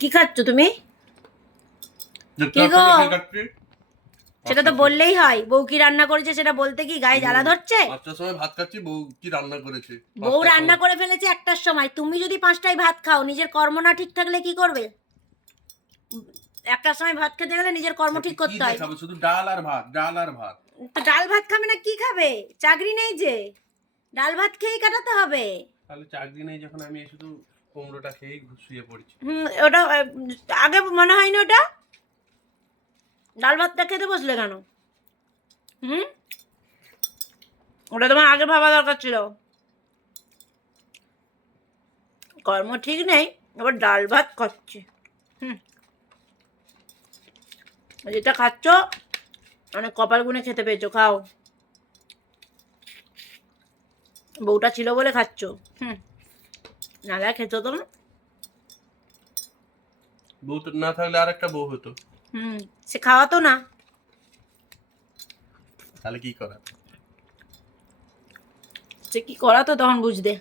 কি খাচ্ছ তুমি? কি গো? সেটা তো বললেই হয়। বউ কি রান্না করেছে সেটা বলতে কি গায়ে জ্বালা ধরছে? 5টার সময় ভাত খাচ্ছি, বউ কি রান্না করেছে? বউ রান্না করে ফেলেছে 1টার সময়। তুমি যদি 5টায় ভাত খাও, নিজের কর্ম না ঠিক থাকলে কি করবে? 1টার সময় ভাত খেতে গেলে নিজের কর্ম ঠিক করতে হয়। শুধু ডাল আর ভাত, ডাল আর ভাত। তো ডাল ভাত খাবে না কি খাবে? চাকরি নেই যে, ডাল ভাত খেয়েই কাটাতে হবে। তাহলে চাকরি নেই যখন, আমি শুধু কুমড়োটা খেয়েই শুয়ে পড়ছি। ওটা আগে মনে হয় না ওটা? ডাল ভাতটা খেতে বসলে কেন? ওটা তোমার আগে ভাবা দরকার ছিল। কর্ম ঠিক নেই, আবার ডাল ভাত খাচ্ছে। যেটা খাচ্ছ অনেক কপাল গুনে খেতে পেয়েছো, খাও। বউটা ছিল বলে খাচ্ছ। নাহলে খেতো তো না। বউ তো না থাকলে আর একটা বউ হতো। সে খাওয়াতো না। তাহলে কি করা? সে কি করাতো তখন বুঝতে।